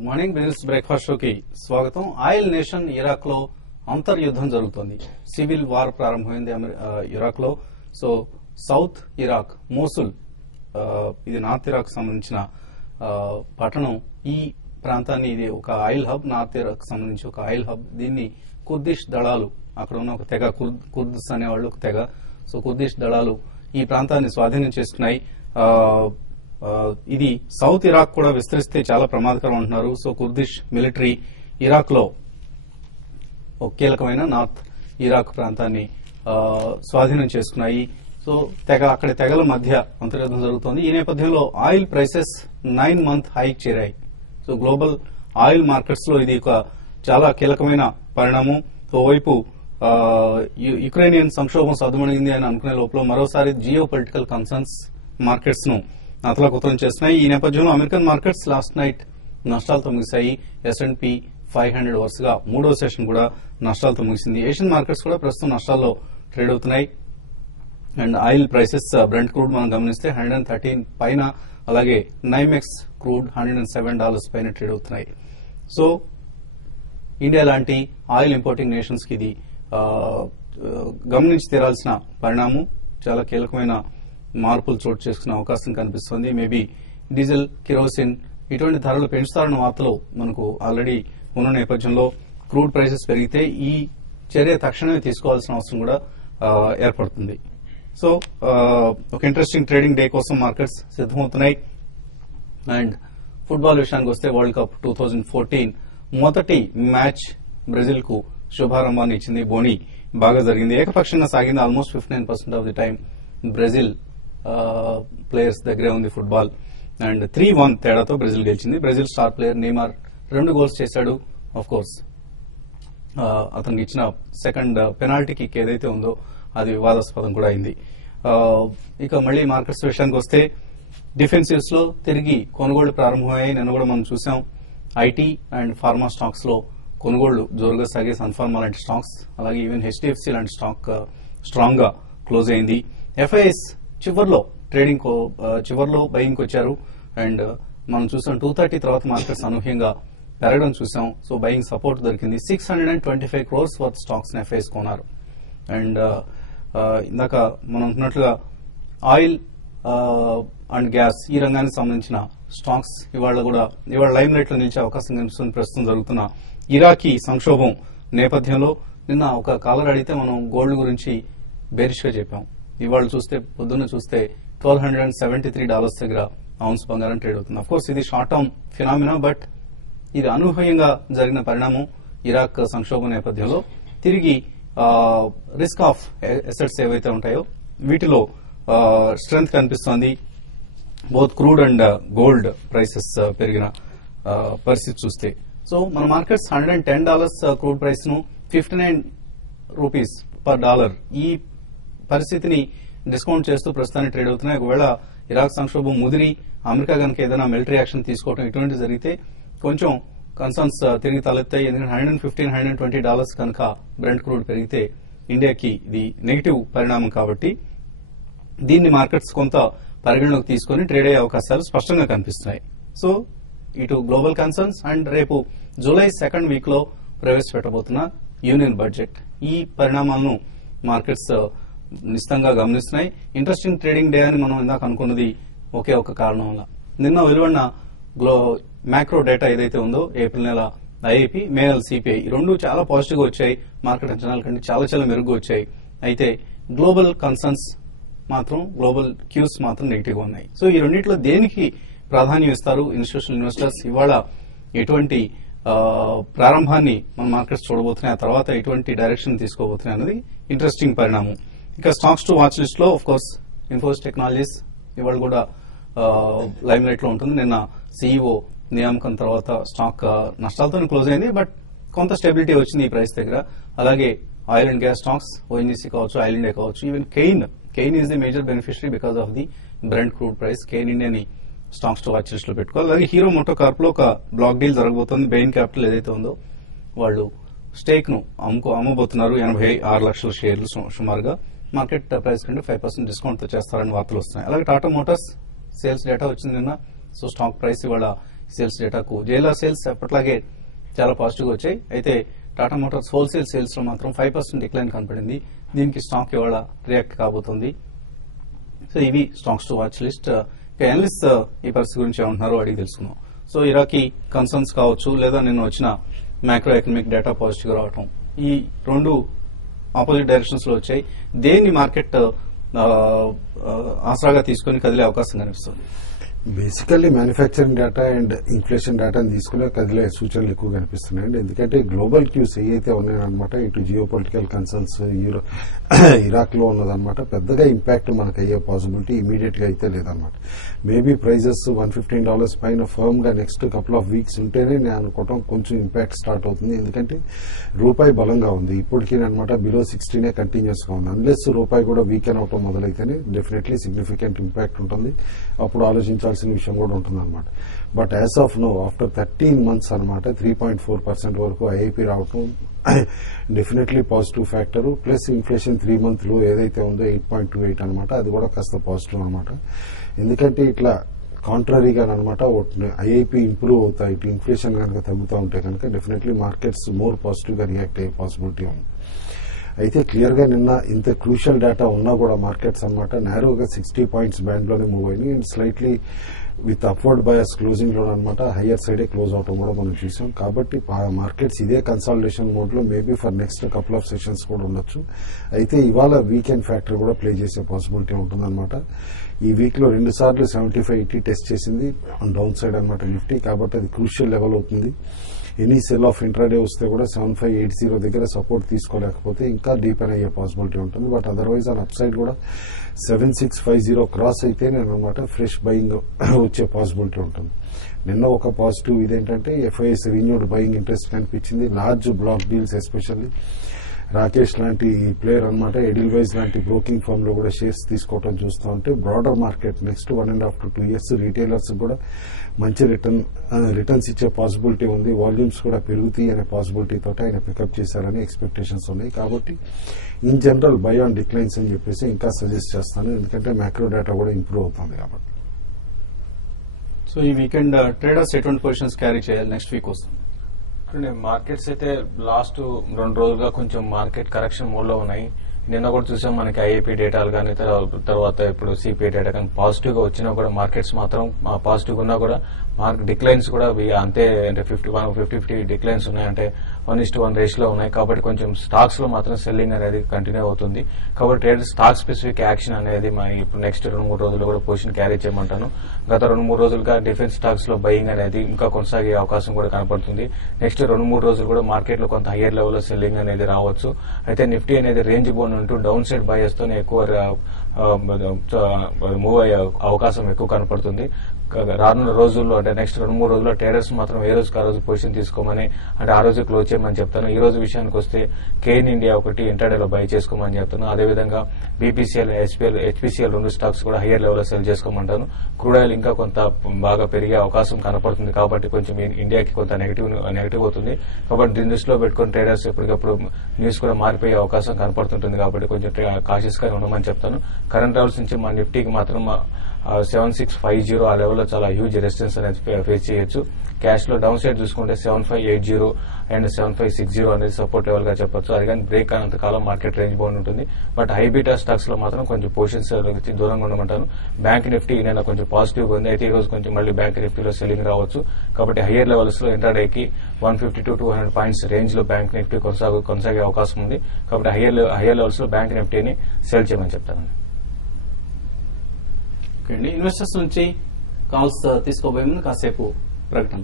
Good morning business breakfast షోకి స్వాగతం. Oil nation Iraq లో అంతర్యుద్ధం జరుగుతోంది. సివిల్ వార్ ప్రారంభమైంది ఇరాక్ లో. సో సౌత్ ఇరాక్ మోసుల్, ఇది నార్త్ ఇరాక్ సంబంధించిన పట్టణం. ఈ ప్రాంతాన్ని, ఇది ఒక ఆయిల్ హబ్, నార్త్ ఇరాక్ సంబంధించి ఒక ఆయిల్ హబ్. దీన్ని కుర్దిష్ దళాలు, అక్కడ ఉన్న ఒక తెగ, కుర్ద్స్ అనేవాళ్ళు ఒక తెగ. సో కుర్దిష్ దళాలు ఈ ప్రాంతాన్ని స్వాధీనం చేసుకున్నాయి. ఇది సౌత్ ఇరాక్ కూడా విస్తరిస్తే చాలా ప్రమాదకరం అంటున్నారు. సో కుర్దిష్ మిలిటరీ ఇరాక్ లో ఒక కీలకమైన నార్త్ ఇరాక్ ప్రాంతాన్ని స్వాధీనం చేసుకున్నాయి. సో అక్కడ తెగల మధ్య అంతర్యుద్ధం జరుగుతోంది. ఈ నేపథ్యంలో ఆయిల్ ప్రైసెస్ 9 month హైక్ చేరాయి. సో గ్లోబల్ ఆయిల్ మార్కెట్స్ లో ఇది ఒక చాలా కీలకమైన పరిణామం. ఓవైపు యుక్రెయినియన్ సంక్షోభం సద్దుమణిగింది అని అనుకునే లోపల మరోసారి జియో పొలిటికల్ కన్సర్న్స్ మార్కెట్స్ ను అతలాకుతలం చేస్తున్నాయి. ఈ నేపథ్యంలో అమెరికన్ మార్కెట్స్ లాస్ట్ నైట్ నష్టాలతో ముగిశాయి. S&P 500 వరుసగా మూడో సెషన్ కూడా నష్టాలతో ముగిసింది. ఏషియన్ మార్కెట్స్ కూడా ప్రస్తుతం నష్టాల్లో ట్రేడ్ అవుతున్నాయి. And oil prices, Brent crude మనం గమనిస్తే 113 పైన, అలాగే నైమెక్స్ క్రూడ్ $107 పైన ట్రేడ్ అవుతున్నాయి. సో ఇండియా లాంటి ఆయిల్ ఇంపోర్టింగ్ నేషన్స్ కి ఇది గమనించి తీరాల్సిన పరిణామం. చాలా కీలకమైన మార్పులు చోటు చేసుకునే అవకాశం కనిపిస్తోంది. మేబీ డీజిల్, కిరోసిన్ ఇటువంటి ధరలు పెంచుతారన్న వార్తలు మనకు ఆల్రెడీ ఉన్న నేపథ్యంలో క్రూడ్ ప్రైసెస్ పెరిగితే ఈ చర్య తక్షణమే తీసుకోవాల్సిన అవసరం కూడా ఏర్పడుతుంది. సో ఒక ఇంట్రెస్టింగ్ ట్రేడింగ్ డే కోసం మార్కెట్స్ సిద్దమవుతున్నాయి. అండ్ ఫుట్బాల్ విషయానికి వస్తే వరల్డ్ కప్ 2014 మొదటి మ్యాచ్ బ్రెజిల్ కు శుభారంభాన్ని ఇచ్చింది. బోని బాగా జరిగింది, ఏకపక్షంగా సాగింది. Almost 59% of the time Brazil players దగ్గరే ఉంది ఫుట్బాల్. అండ్ 3-1 తేడాతో బ్రెజిల్ గెలిచింది. Brazil star player Neymar 2 goals చేశాడు. ఆఫ్ కోర్స్ అతనికి ఇచ్చిన సెకండ్ పెనాల్టీ కిక్ ఏదైతే ఉందో అది వివాదాస్పదం కూడా అయింది. ఇక మళ్లీ మార్కెట్స్ విషయానికి వస్తే డిఫెన్సివ్స్ లో తిరిగి కొనుగోళ్లు ప్రారంభమయ్యాయి. నిన్న కూడా మనం చూసాం. ఐటీ అండ్ ఫార్మా స్టాక్స్ లో కొనుగోళ్లు జోరుగా సాగే. సన్ఫార్మా లాంటి స్టాక్స్, అలాగే ఈవెన్ HDFC లాంటి స్టాక్ స్ట్రాంగ్ గా క్లోజ్ అయింది. FIS చివర్లో బయింగ్ వచ్చారు. అండ్ మనం చూసాం 230 తర్వాత మార్కెట్స్ అనూహ్యంగా పెరగడం చూసాం. సో బయింగ్ సపోర్ట్ దొరికింది. 625 crores వర్త్ స్టాక్స్ ని FIS కొన్నారు. అండ్ ఇందాక మనం అనుకున్నట్లుగా ఆయిల్ అండ్ గ్యాస్ ఈ రంగానికి సంబంధించిన స్టాక్స్ ఇవాళ లైమ్ లైట్ లో నిలిచే అవకాశం కనిపిస్తుంది. ప్రస్తుతం జరుగుతున్న ఇరాకీ సంక్షోభం నేపథ్యంలో నిన్న ఒక కాలర్ అడిగితే మనం గోల్డ్ గురించి బేరిష్ గా చెప్పాం. ఇవాళ చూస్తే, పొద్దున్న చూస్తే $1,273 దగ్గర ఔన్స్ బంగారం ట్రేడ్ అవుతుంది. అఫ్ కోర్స్ ఇది షార్ట్ టర్మ్ ఫినామినా, బట్ ఇది అనూహ్యంగా జరిగిన పరిణామం. ఇరాక్ సంక్షోభం నేపథ్యంలో తిరిగి రిస్క్ ఆఫ్ అసెట్స్ ఏవైతే ఉంటాయో వీటిలో స్ట్రెంగ్త్ కనిపిస్తోంది. Both crude and gold prices పెరిగిన పరిస్థితి చూస్తే. సో మన మార్కెట్స్ $110 క్రూడ్ ప్రైస్ ను 59 రూపీస్ పర్ డాలర్ ఈ పరిస్థితిని డిస్కౌంట్ చేస్తూ ప్రస్తుతానికి ట్రేడ్ అవుతున్నాయి. ఒకవేళ ఇరాక్ సంక్షోభం ముదిరి అమెరికా కనుక ఏదైనా మిలిటరీ యాక్షన్ తీసుకోవడం ఇటువంటి జరిగితే కొంచెం కన్సర్న్స్ తిరిగి తలెత్తాయి. ఎందుకంటే $115-120 కనుక బ్రెంట్ క్రూడ్ పెరిగితే ఇండియాకి ఇది నెగిటివ్ పరిణామం. కాబట్టి దీన్ని మార్కెట్స్ కొంత పరిగణలోకి తీసుకుని ట్రేడ్ అయ్యే అవకాశాలు స్పష్టంగా కనిపిస్తున్నాయి. సో ఇటు గ్లోబల్ కన్సర్న్స్ అండ్ రేపు జూలై 2nd వీక్ లో ప్రవేశపెట్టబోతున్న యూనియన్ బడ్జెట్, ఈ పరిణామాలను మార్కెట్స్ నిశ్చితంగా గమనిస్తున్నాయి. ఇంట్రెస్టింగ్ ట్రేడింగ్ డే అని మనం ఇందాక అనుకున్నది ఒకే ఒక కారణం వల్ల. నిన్న వెలువడిన మ్యాక్రో డేటా ఏదైతే ఉందో ఏప్రిల్ నెల IIP, మే నెల CPI ఈ రెండు చాలా పాజిటివ్ గా వచ్చాయి. మార్కెట్ అంచనాల కంటే చాలా మెరుగ్గా వచ్చాయి. అయితే గ్లోబల్ కన్సర్న్స్ మాత్రం, గ్లోబల్ క్యూస్ మాత్రం నెగిటివ్ గా ఉన్నాయి. సో ఈ రెండింటిలో దేనికి ప్రాధాన్యం ఇస్తారు ఇన్స్టిట్యూషనల్ ఇన్వెస్టర్స్? ఇవాళ ఎటువంటి ప్రారంభాన్ని మన మార్కెట్స్ చూడబోతున్నాయి, ఆ తర్వాత ఎటువంటి డైరెక్షన్ తీసుకోబోతున్నాయి అన్నది ఇంట్రెస్టింగ్ పరిణామం. ఇక స్టాక్స్ టు వాచ్ లిస్ట్ లో ఆఫ్ కోర్స్ ఇన్ఫోసిస్ టెక్నాలజీస్ ఇవాళ కూడా లైమ్ లైట్ లో ఉంటుంది. నిన్న CEO నియామకం తర్వాత స్టాక్ నష్టాలతో క్లోజ్ అయింది, బట్ కొంత స్టెబిలిటీ వచ్చింది ఈ ప్రైస్ దగ్గర. అలాగే oil and gas stocks, ONGC కావచ్చు, ఆయిల్ ఇండియా కావచ్చు, even Cain is the major beneficiary because of the Brent crude price. Cain ఇండియాని స్టాక్స్ టు వాచ్ లిస్ట్ లో పెట్టుకోవాలి. అలాగే హీరో మోటో కార్ప్ లో ఒక బ్లాక్ డీల్ జరగబోతోంది. బెయిన్ క్యాపిటల్ ఏదైతే ఉందో వాళ్ళు స్టేక్ ను అమ్మబోతున్నారు. 86 లక్షల షేర్లు సుమారుగా. మార్కెట్ ప్రైస్ కంటే 5% డిస్కౌంట్ తో చేస్తారని వార్తలు వస్తున్నాయి. అలాగే టాటా మోటార్స్ సేల్స్ డేటా వచ్చింది నిన్న. సో స్టాక్ ప్రైస్ ఇవాళ సేల్స్ డేటాకు. జేఎల్ఆర్ సేల్స్ ఎప్పట్లాగే చాలా పాజిటివ్ గా వచ్చాయి. అయితే టాటా మోటార్స్ హోల్సేల్ సేల్స్ లో మాత్రం 5% డిక్లైన్ కనపడింది. దీనికి స్టాక్ ఇవాళ రియాక్ట్ కాబోతుంది. సో ఇవి stocks to watch list. Analyst ఈ పరిస్థితి గురించి ఏమంటున్నారో అడిగి తెలుసుకున్నాం. సో ఇరాకీ కన్సర్న్స్ కావచ్చు, లేదా నిన్న వచ్చిన మైక్రో ఎకనామిక్ డేటా పాజిటివ్ గా రావటం, ఈ రెండు ఆపోజిట్ డైరెక్షన్స్ లో వచ్చాయి. దేన్ని మార్కెట్ ఆసరాగా తీసుకుని కదిలే అవకాశం కనిపిస్తుంది? Basically manufacturing data and inflation డేటాని తీసుకునే కదిలే సూచనలు ఎక్కువ కనిపిస్తున్నాయండి. ఎందుకంటే గ్లోబల్ క్యూస్ ఏవైతే ఉన్నాయన్నమాట, ఇటు జియో పొలిటికల్ కన్సర్న్స్ ఇరాక్ లో ఉన్నదన్నమాట, పెద్దగా ఇంపాక్ట్ మనకు అయ్యే పాసిబిలిటీ ఇమీడియట్ గా అయితే లేదన్నమాట. మేబీ ప్రైజెస్ $115 పైన ఫర్మ్ గా నెక్స్ట్ కపుల్ ఆఫ్ వీక్స్ ఉంటేనే నేను అనుకోవటం కొంచెం ఇంపాక్ట్ స్టార్ట్ అవుతుంది. ఎందుకంటే రూపాయి బలంగా ఉంది ఇప్పటికీ అనమాట, బిలో 60 కంటిన్యూస్ గా ఉంది. అన్లెస్ రూపాయి కూడా వీకెన్ అవటం మొదలైతేనే డెఫినెట్లీ సిగ్నిఫికెంట్ ఇంపాక్ట్ ఉంటుంది. అప్పుడు ఆలోచించాల్సిన విషయం కూడా ఉంటుంది అనమాట. But as of now after 13 months అనమాట 3.4% వరకు ఐఐపీ రావటం definitely positive factor. Plus inflation 3 month లో ఏదైతే ఉందో 8.28 అనమాట, అది కూడా కాస్త పాజిటివ్ అనమాట. ఎందుకంటే ఇట్లా కాంట్రరీగా అనమాట ఐఐపీ ఇంప్రూవ్ అవుతాయి, ఇటు ఇన్ఫ్లేషన్ కనుక తగ్గుతూ ఉంటే కనుక డెఫినెట్లీ మార్కెట్స్ మోర్ పాజిటివ్ గా రియాక్ట్ అయ్యే పాసిబిలిటీ ఉంది. అయితే క్లియర్ గా నిన్న ఇంత క్రూషియల్ డేటా ఉన్నా కూడా మార్కెట్స్ అనమాట నేరోగా 60 points బ్యాండ్ లోనే మూవ్ అయినాయి. And slightly with upward bias closing లో అనమాట హయ్యర్ సైడే క్లోజ్ అవటం కూడా మనం చూసాం. కాబట్టి మార్కెట్స్ ఇదే కన్సాలిడేషన్ మోడ్ లో maybe for next couple of sessions కూడా ఉండొచ్చు. అయితే ఇవాళ వీకెండ్ ఫ్యాక్టర్ కూడా ప్లే చేసే పాసిబిలిటీ ఉంటుందన్నమాట. ఈ వీక్ లో 2 సార్లు 75-80 టెస్ట్ చేసింది డౌన్ సైడ్ అనమాట నిఫ్టీ. కాబట్టి అది క్రూషియల్ లెవెల్ అవుతుంది. ఎనీ సెల్ ఆఫ్ ఇంట్రాడే వస్తే కూడా 7580 దగ్గర సపోర్ట్ తీసుకోలేకపోతే ఇంకా డీపెన్ అయ్యే పాసిబిలిటీ ఉంటుంది. But otherwise on up side కూడా 7650 క్రాస్ అయితే నేను అనమాట ఫ్రెష్ బయింగ్ వచ్చే పాసిబిలిటీ ఉంటుంది. నిన్న ఒక పాజిటివ్ ఇదేంటంటే ఎఫ్ఐఎస్ రిన్యూడ్ బయింగ్ ఇంట్రెస్ట్ కనిపించింది. Large block deals especially Rakesh లాంటి ప్లేయర్ అనమాట ఎడిల్వైజ్ లాంటి బ్రోకింగ్ ఫర్మ్ లో కూడా షేర్స్ తీసుకోవడం చూస్తూ ఉంటే broader market next 1.5 to 2 years retailers కూడా మంచి రిటర్న్స్ ఇచ్చే పాసిబిలిటీ ఉంది. వాల్యూమ్స్ కూడా పెరుగుతాయి అనే పాసిబిలిటీ తోటి ఆయన పికప్ చేశారని ఎక్స్పెక్టేషన్స్ ఉన్నాయి. కాబట్టి in general by on declines అని చెప్పేసి ఇంకా సజెస్ట్ చేస్తాను, ఎందుకంటే మ్యాక్రో డేటా కూడా ఇంప్రూవ్ అవుతుంది కాబట్టి. సో ఈ వీకెండ్ ట్రేడర్స్ ఎటువంటి పొజిషన్స్ క్యారీ చేయాలి నెక్స్ట్ వీక్ వస్తుంది? మార్కెట్స్ అయితే లాస్ట్ 2 రోజులుగా కొంచెం మార్కెట్ కరెక్షన్ మోడ్ లో ఉన్నాయి. నిన్న కూడా చూసాం మనకి ఐఐపీ డేటాలు కానీ తర్వాత ఇప్పుడు సిపిఐ డేటా కానీ పాజిటివ్ గా వచ్చినా కూడా మార్కెట్స్ మాత్రం పాజిటివ్ ఉన్నా కూడా మార్కెట్ డిక్లైన్స్ కూడా అంతే, అంటే 50 డిక్లైన్స్ ఉన్నాయి, అంటే 1:1 రేషియోలో ఉన్నాయి. కాబట్టి కొంచెం స్టాక్స్ లో మాత్రం సెల్లింగ్ అనేది కంటిన్యూ అవుతుంది. కాబట్టి ట్రేడ్ స్టాక్ స్పెసిఫిక్ యాక్షన్ అనేది ఇప్పుడు నెక్స్ట్ 2-3 రోజుల్లో కూడా పొజిషన్ క్యారీ చేయమంటాను. గత 2-3 రోజులుగా డిఫెన్స్ స్టాక్స్ లో బయింగ్ అనేది ఇంకా కొనసాగే అవకాశం కూడా కనపడుతుంది. నెక్స్ట్ 2-3 రోజులు కూడా మార్కెట్ లో కొంత హయ్యర్ లెవెల్ లో సెల్లింగ్ అనేది రావచ్చు. అయితే నిఫ్టీ అనేది రేంజ్ బోన్ ఉంటూ డౌన్ సైడ్ బయస్ తోనే ఎక్కువ మూవ్ అయ్యే అవకాశం ఎక్కువ కనపడుతుంది. రానున్న రోజుల్లో అంటే నెక్స్ట్ 2-3 రోజుల్లో ట్రేడర్స్ మాత్రం ఏ రోజుకి ఆ రోజు పొజిషన్ తీసుకోమని, అంటే ఆ రోజు క్లోజ్ చేయమని చెప్తాను. ఈ రోజు విషయానికి వస్తే కేన్ ఇండియా ఒకటి ఇంటర్డేలో బై చేసుకోమని చెప్తాను. అదేవిధంగా బీపీసీఎల్, హెచ్పీసీఎల్ 2 స్టాక్స్ కూడా హయ్యర్ లెవెల్లో సెల్ చేసుకోమంటాను. క్రూడ్ ఆయిల్ ఇంకా కొంత బాగా పెరిగే అవకాశం కనపడుతుంది. కాబట్టి కొంచెం ఇండియాకి కొంత నెగిటివ్ అవుతుంది. కాబట్టి దీని దృష్టిలో పెట్టుకుని ట్రేడర్స్ ఎప్పటికప్పుడు న్యూస్ కూడా మారిపోయే అవకాశం కనపడుతుంటుంది. కాబట్టి కొంచెం కాషియస్ గా ఉండమని చెప్తాను. కరెంట్ లెవెల్స్ నుంచి మా నిఫ్టీకి మాత్రం 7650 ఆ లెవెల్లో చాలా హ్యూజ్ రెసిస్టెన్స్ అనేది ఫేస్ చేయొచ్చు. క్యాష్ లో డౌన్ సైడ్ చూసుకుంటే 7580 అండ్ 7560 అనేది సపోర్ట్ లెవెల్ గా చెప్పొచ్చు. అది కానీ బ్రేక్ అయినంత కాలం మార్కెట్ రేంజ్ బౌండ్ ఉంటుంది. బట్ హైబీటా స్టాక్స్ లో మాత్రం కొంచెం పొజిషన్స్ దూరంగా ఉండమంటాను. బ్యాంక్ నిఫ్టీ నేను కొంచెం పాజిటివ్ గా ఉంది. అయితే ఈ రోజు కొంచెం మళ్ళీ బ్యాంక్ నిఫ్టీలో సెల్లింగ్ రావచ్చు. కాబట్టి హయ్యర్ లెవెల్స్ లో ఇంట్రాడేకి 150 to 200 పాయింట్స్ రేంజ్ లో బ్యాంక్ నిఫ్టీ కొనసాగే అవకాశం ఉంది. కాబట్టి హయ్యర్ లెవెల్స్ లో బ్యాంక్ నిఫ్టీని సెల్ చేయమని చెప్తాను. ఇన్వెస్టర్స్ నుంచి కాల్స్ తీసుకోబోయే ముందు కాసేపు ప్రకటన.